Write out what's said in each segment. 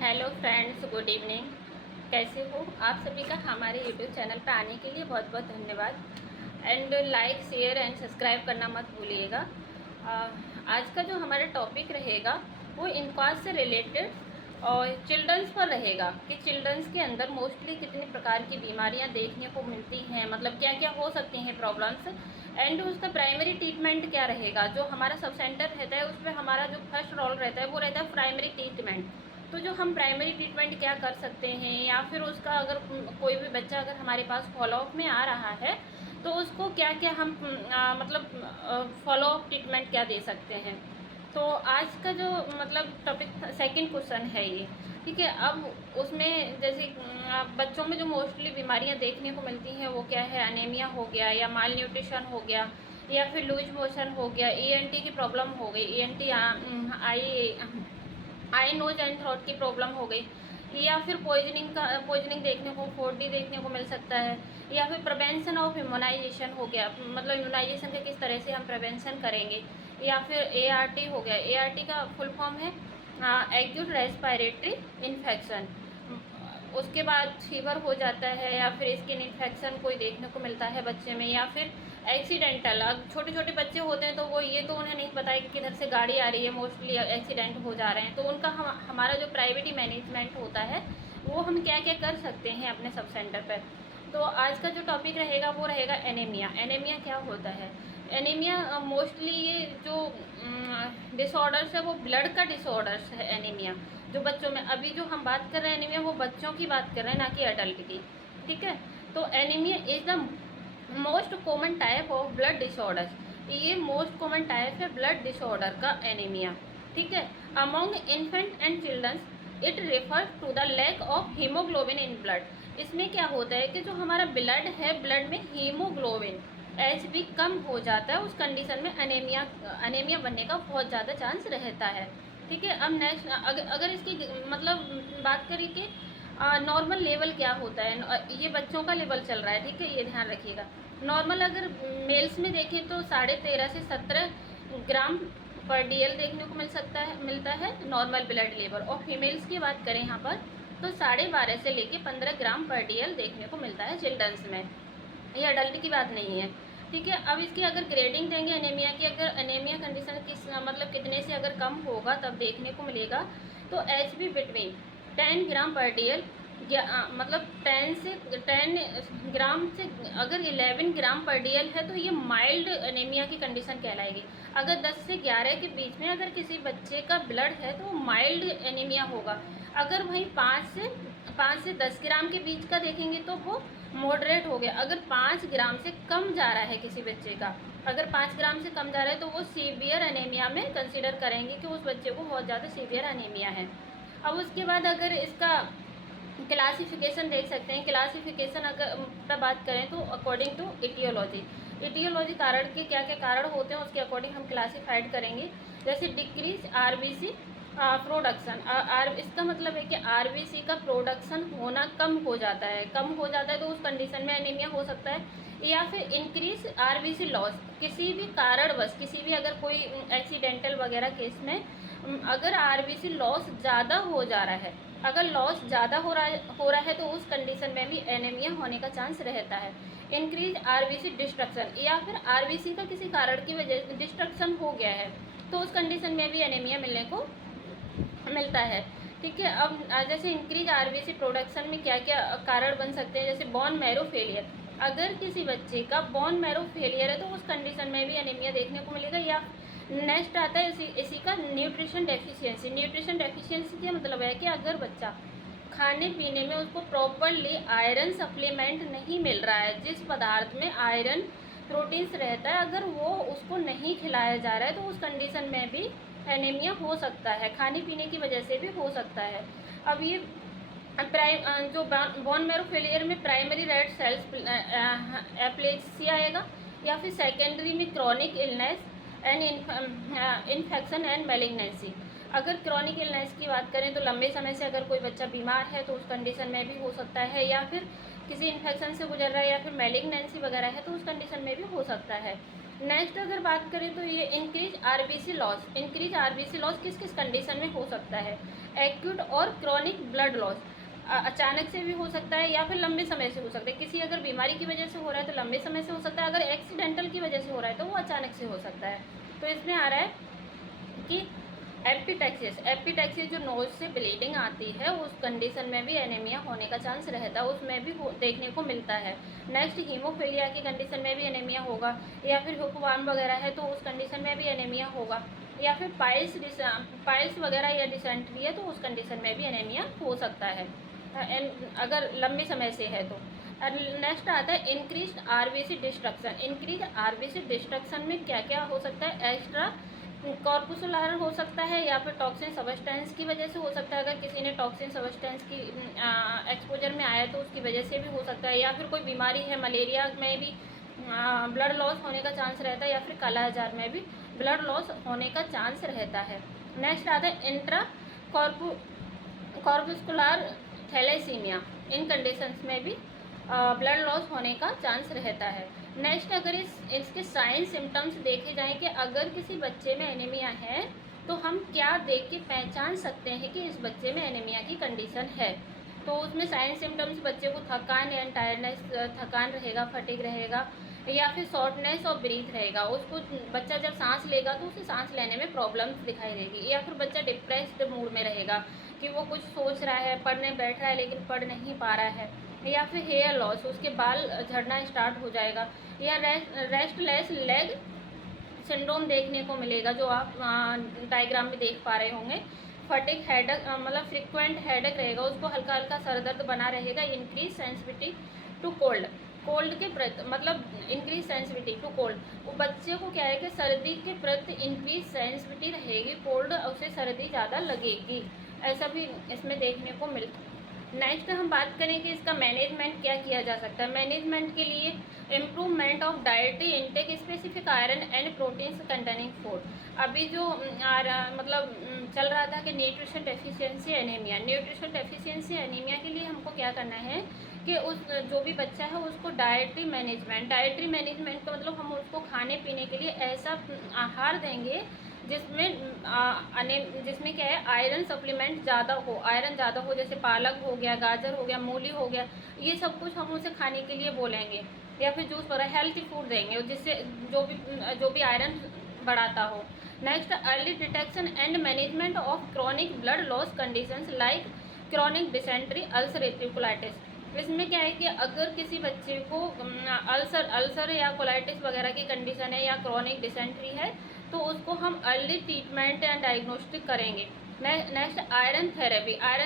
Hello friends, good evening. कैसे हो आप सभी का हमारे यूट्यूब चैनल पर आने के लिए बहुत बहुत धन्यवाद। And like share and subscribe करना मत भूलिएगा। आज का जो हमारा टॉपिक रहेगा वो इनकॉज से रिलेटेड और चिल्ड्रंस पर रहेगा कि चिल्ड्रंस के अंदर मोस्टली कितनी प्रकार की बीमारियां देखने को मिलती हैं, मतलब क्या क्या हो सकती हैं प्रॉब्लम्स, एंड उसका प्राइमरी ट्रीटमेंट क्या रहेगा। जो हमारा सब सेंटर रहता है उसमें हमारा जो फर्स्ट रोल रहता है वो रहता है प्राइमरी ट्रीटमेंट। तो जो हम प्राइमरी ट्रीटमेंट क्या कर सकते हैं, या फिर उसका अगर कोई भी बच्चा अगर हमारे पास फॉलोअप में आ रहा है तो उसको क्या क्या हम मतलब फॉलोअप ट्रीटमेंट क्या दे सकते हैं। तो आज का जो मतलब टॉपिक सेकंड क्वेश्चन है ये, ठीक है। अब उसमें जैसे बच्चों में जो मोस्टली बीमारियां देखने को मिलती हैं वो क्या है, अनेमिया हो गया या माल न्यूट्रिशन हो गया या फिर लूज मोशन हो गया, ईएनटी की प्रॉब्लम हो गई, ENT eye nose and throat की प्रॉब्लम हो गई, या फिर पॉइजनिंग देखने को 4D देखने को मिल सकता है, या फिर प्रिवेंशन ऑफ इम्यूनाइजेशन हो गया, मतलब इम्यूनाइजेशन का किस तरह से हम प्रिवेंशन करेंगे, या फिर एआरटी हो गया। एआरटी का फुल फॉर्म है एक्यूट रेस्पिरेटरी इन्फेक्शन। उसके बाद फीवर हो जाता है, या फिर स्किन इन्फेक्शन कोई देखने को मिलता है बच्चे में, या फिर एक्सीडेंटल। अब छोटे छोटे बच्चे होते हैं तो वो ये तो उन्हें नहीं पता है कि किधर से गाड़ी आ रही है, मोस्टली एक्सीडेंट हो जा रहे हैं, तो उनका हमारा जो प्राइवेटी मैनेजमेंट होता है वो हम क्या क्या कर सकते हैं अपने सब सेंटर पर। तो आज का जो टॉपिक रहेगा वो रहेगा एनीमिया। एनीमिया क्या होता है? एनीमिया मोस्टली ये जो डिसऑर्डर्स है वो ब्लड का डिसऑर्डर्स है एनीमिया। जो बच्चों में अभी जो हम बात कर रहे हैं एनीमिया, वो बच्चों की बात कर रहे हैं, ना कि अडल्ट की, ठीक है। तो anaemia is the most common type of blood disorder. ये मोस्ट कॉमन टाइप है ब्लड डिसऑर्डर का एनीमिया, ठीक है। Among infant and childrens it refers to the lack of haemoglobin in blood. इसमें क्या होता है कि जो हमारा ब्लड है, ब्लड में हीमोग्लोबिन HB कम हो जाता है, उस कंडीशन में अनेमिया बनने का बहुत ज़्यादा चांस रहता है, ठीक है। अब नेक्स्ट अगर इसकी मतलब बात करें कि नॉर्मल लेवल क्या होता है, ये बच्चों का लेवल चल रहा है, ठीक है, ये ध्यान रखिएगा। नॉर्मल अगर मेल्स में देखें तो 13.5 से 17 ग्राम पर DL देखने को मिलता है नॉर्मल ब्लड लेवल। और फीमेल्स की बात करें यहाँ पर तो 12.5 से लेके 15 ग्राम पर DL देखने को मिलता है चिल्ड्रंस में, ये अडल्ट की बात नहीं है, ठीक है। अब इसकी अगर ग्रेडिंग देंगे एनीमिया की, अगर एनीमिया कंडीशन किस मतलब कितने से अगर कम होगा तब देखने को मिलेगा, तो HB बिटवीन 10 ग्राम पर DL मतलब 10 ग्राम से अगर 11 ग्राम पर DL है तो ये माइल्ड एनीमिया की कंडीशन कहलाएगी। अगर 10 से 11 के बीच में अगर किसी बच्चे का ब्लड है तो वो माइल्ड एनीमिया होगा। अगर वहीं 5 से 10 ग्राम के बीच का देखेंगे तो वो मॉडरेट हो गया। अगर 5 ग्राम से कम जा रहा है किसी बच्चे का, अगर 5 ग्राम से कम जा रहा है तो वो सीवियर एनीमिया में कंसीडर करेंगे कि उस बच्चे को बहुत ज़्यादा सीवियर एनीमिया है। अब उसके बाद अगर इसका क्लासिफिकेशन देख सकते हैं। क्लासिफिकेशन अगर पर बात करें तो अकॉर्डिंग टू इटियोलॉजी कारण के क्या क्या कारण होते हैं उसके अकॉर्डिंग हम क्लासीफाइड करेंगे। जैसे डिक्रीज RBC प्रोडक्शन, इसका मतलब है कि RBC का प्रोडक्शन होना कम हो जाता है, तो उस कंडीशन में एनीमिया हो सकता है। या फिर इंक्रीज RBC लॉस, किसी भी कारणवश, किसी भी अगर कोई एक्सीडेंटल वगैरह केस में अगर RBC लॉस ज़्यादा हो जा रहा है, अगर लॉस ज़्यादा हो रहा है तो उस कंडीशन में भी एनीमिया होने का चांस रहता है। इंक्रीज RBC डिस्ट्रक्शन, या फिर RBC का किसी कारण की वजह से डिस्ट्रक्शन हो गया है तो उस कंडीशन में भी एनीमिया मिलने को मिलता है, ठीक है। अब जैसे इंक्रीज RBC प्रोडक्शन में क्या क्या कारण बन सकते हैं, जैसे बोन मैरो फेलियर। अगर किसी बच्चे का बोन मैरो फेलियर है तो उस कंडीशन में भी एनीमिया देखने को मिलेगा। या नेक्स्ट आता है इसी का न्यूट्रिशन डेफिशिएंसी। न्यूट्रिशन डेफिशिएंसी का मतलब है कि अगर बच्चा खाने पीने में उसको प्रॉपरली आयरन सप्लीमेंट नहीं मिल रहा है, जिस पदार्थ में आयरन प्रोटीन्स रहता है अगर वो उसको नहीं खिलाया जा रहा है तो उस कंडीशन में भी एनीमिया हो सकता है, खाने पीने की वजह से भी हो सकता है। अब ये जो बोन मैरो फेलियर में प्राइमरी रेड सेल्स एप्लेक्सिया आएगा, या फिर सेकेंडरी में chronic illness and infection and malignancy. अगर क्रॉनिक इलनेस की बात करें तो लंबे समय से अगर कोई बच्चा बीमार है तो उस कंडीशन में भी हो सकता है, या फिर किसी इन्फेक्शन से गुजर रहा है, या फिर मैलिग्नेंसी वगैरह है तो उस कंडीशन में भी हो सकता है। नेक्स्ट अगर बात करें तो ये increase RBC loss. Increase RBC loss किस किस कंडीशन में हो सकता है? एक्यूट और क्रॉनिक ब्लड लॉस, अचानक से भी हो सकता है या फिर लंबे समय से हो सकता है। किसी अगर बीमारी की वजह से हो रहा है तो लंबे समय से हो सकता है, अगर एक्सीडेंटल की वजह से हो रहा है तो वो अचानक से हो सकता है। तो इसमें आ रहा है कि एपिटैक्सिस, एपिटैक्सिस जो नोज से ब्लीडिंग आती है उस कंडीशन में भी एनीमिया होने का चांस रहता है, उसमें भी देखने को मिलता है। नेक्स्ट हीमोफीलिया की कंडीशन में भी एनीमिया होगा, या फिर हुकवार्म वगैरह है तो उस कंडीशन में भी एनीमिया होगा, या फिर पाइल्स वगैरह या डिसेंट्री है तो उस कंडीशन में भी एनीमिया हो सकता है अगर लंबे समय से है तो। नेक्स्ट आता है increase RBC destruction. Increase RBC destruction में क्या क्या हो सकता है? एक्स्ट्रा कॉर्पुसुलर हो सकता है या फिर टॉक्सिन सबस्टेंस की वजह से हो सकता है। अगर किसी ने टॉक्सिन सबस्टेंस की एक्सपोजर में आया तो उसकी वजह से भी हो सकता है, या फिर कोई बीमारी है, मलेरिया में भी ब्लड लॉस होने का चांस रहता है, या फिर काला आजार में भी ब्लड लॉस होने का चांस रहता है। नेक्स्ट आता है इंट्रा कॉर्पुस्कुलर थैलेसीमिया। इन कंडीशंस में भी ब्लड लॉस होने का चांस रहता है। नेक्स्ट अगर इसके साइन सिम्टम्स देखे जाएं कि अगर किसी बच्चे में एनीमिया है तो हम क्या देख के पहचान सकते हैं कि इस बच्चे में एनीमिया की कंडीशन है। तो उसमें साइन सिम्टम्स बच्चे को थकान एंड टायर्डनेस, थकान रहेगा, फटीग रहेगा, या फिर शॉर्टनेस ऑफ ब्रीथ रहेगा। उसको बच्चा जब सांस लेगा तो उसे सांस लेने में प्रॉब्लम्स दिखाई देगी, या फिर बच्चा डिप्रेस्ड मूड में रहेगा कि वो कुछ सोच रहा है, पढ़ने बैठ रहा है लेकिन पढ़ नहीं पा रहा है, या फिर हेयर लॉस, उसके बाल झड़ना स्टार्ट हो जाएगा, या रेस्टलेस लेग सिंड्रोम देखने को मिलेगा जो आप डायग्राम में देख पा रहे होंगे। फटिक हेडेक, मतलब फ्रिक्वेंट हेडेक रहेगा, उसको हल्का हल्का सर दर्द बना रहेगा। Increase sensitivity to cold, cold के प्रति मतलब इंक्रीज सेंसिटिविटी टू कोल्ड, वो बच्चे को क्या है कि सर्दी के प्रति इंक्रीज सेंसिटिविटी रहेगी, कोल्ड उसे सर्दी ज़्यादा लगेगी, ऐसा भी इसमें देखने को मिलता है। नेक्स्ट हम बात करें कि इसका मैनेजमेंट क्या किया जा सकता है। मैनेजमेंट के लिए improvement of dietary intake, specific iron and proteins containing food. अभी जो मतलब चल रहा था कि nutrition deficiency anaemia, nutrition deficiency anaemia के लिए हमको क्या करना है कि उस जो भी बच्चा है उसको डाइटरी मैनेजमेंट का मतलब हम उसको खाने पीने के लिए ऐसा आहार देंगे जिसमें क्या है आयरन सप्लीमेंट ज़्यादा हो, आयरन ज़्यादा हो, जैसे पालक हो गया, गाजर हो गया, मूली हो गया, ये सब कुछ हम उसे खाने के लिए बोलेंगे, या फिर जूस वगैरह हेल्थी फूड देंगे जिससे जो भी आयरन बढ़ाता हो। Next early detection and management of chronic blood loss conditions like chronic dysentery, ulcerative colitis. इसमें क्या है कि अगर किसी बच्चे को अल्सर या कोलाइटिस वगैरह की कंडीशन है या क्रॉनिक डिसेंट्री है तो उसको हम अर्ली ट्रीटमेंट एंड डायग्नोस्टिक करेंगे। नेक्स्ट आयरन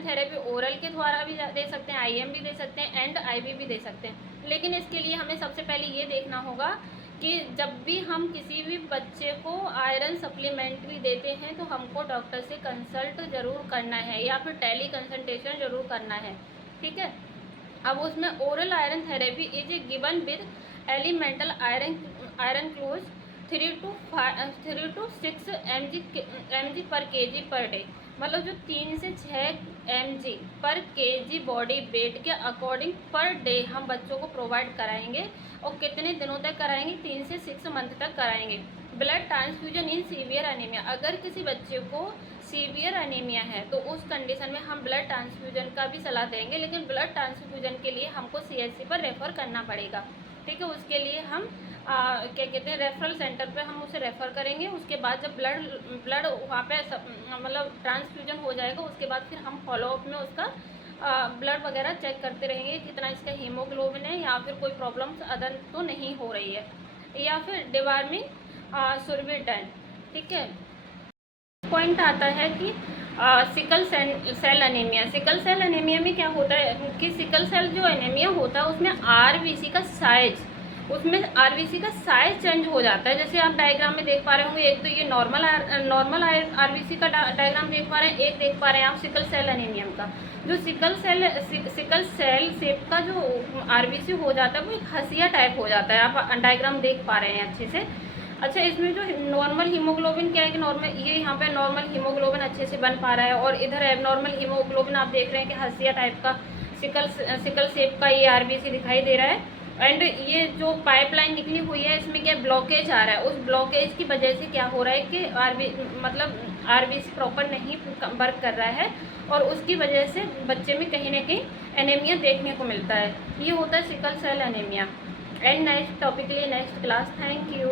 थेरेपी ओरल के द्वारा भी दे सकते हैं, IM भी दे सकते हैं एंड IV भी दे सकते हैं। लेकिन इसके लिए हमें सबसे पहले ये देखना होगा कि जब भी हम किसी भी बच्चे को आयरन सप्लीमेंट्री देते हैं तो हमको डॉक्टर से कंसल्ट ज़रूर करना है या फिर टेली कंसल्टेशन ज़रूर करना है, ठीक है। अब उसमें oral iron therapy is given with elemental iron close 3 to 6 mg पर kg पर डे, मतलब जो 3 से 6 mg पर kg बॉडी वेट के अकॉर्डिंग पर डे हम बच्चों को प्रोवाइड कराएंगे। और कितने दिनों तक कराएंगे? 3 से 6 मंथ तक कराएंगे। Blood transfusion in severe anaemia, अगर किसी बच्चे को सीवियर एनीमिया है तो उस कंडीशन में हम ब्लड ट्रांसफ्यूजन का भी सलाह देंगे, लेकिन ब्लड ट्रांसफ्यूजन के लिए हमको CHC पर रेफ़र करना पड़ेगा, ठीक है। उसके लिए हम क्या कहते हैं रेफरल सेंटर पे हम उसे रेफ़र करेंगे। उसके बाद जब ब्लड वहाँ पे मतलब ट्रांसफ्यूजन हो जाएगा उसके बाद फिर हम फॉलोअप में उसका ब्लड वगैरह चेक करते रहेंगे कितना इसका हीमोग्लोबिन है या फिर कोई प्रॉब्लम्स अदर तो नहीं हो रही है, या फिर डिवार्मिंग सुरबिटन, ठीक है। पॉइंट आता है कि sickle cell anaemia. Sickle cell anaemia में क्या होता है कि सिकल सेल जो एनीमिया होता है उसमें RBC का साइज चेंज हो जाता है। जैसे आप डायग्राम में देख पा रहे होंगे, एक तो ये नॉर्मल RBC का डायग्राम देख पा रहे हैं, एक देख पा रहे हैं आप सिकल सेल एनीमिया का। जो सिकल सेल शेप का जो RBC हो जाता है वो एक हसिया टाइप हो जाता है, आप डायग्राम देख पा रहे हैं अच्छे से। अच्छा, इसमें जो नॉर्मल हीमोग्लोबिन क्या है कि ये यहाँ पे नॉर्मल हीमोग्लोबिन अच्छे से बन पा रहा है, और इधर एबनॉर्मल हीमोग्लोबिन आप देख रहे हैं कि हसिया टाइप का सिकल शेप का ये RBC दिखाई दे रहा है। एंड ये जो पाइपलाइन निकली हुई है इसमें क्या ब्लॉकेज आ रहा है, उस ब्लॉकेज की वजह से क्या हो रहा है कि आरबीसी प्रॉपर नहीं वर्क कर रहा है और उसकी वजह से बच्चे में कहीं ना कहीं एनीमिया देखने को मिलता है। ये होता है sickle cell anaemia. And next topic के लिए नेक्स्ट क्लास। Thank you.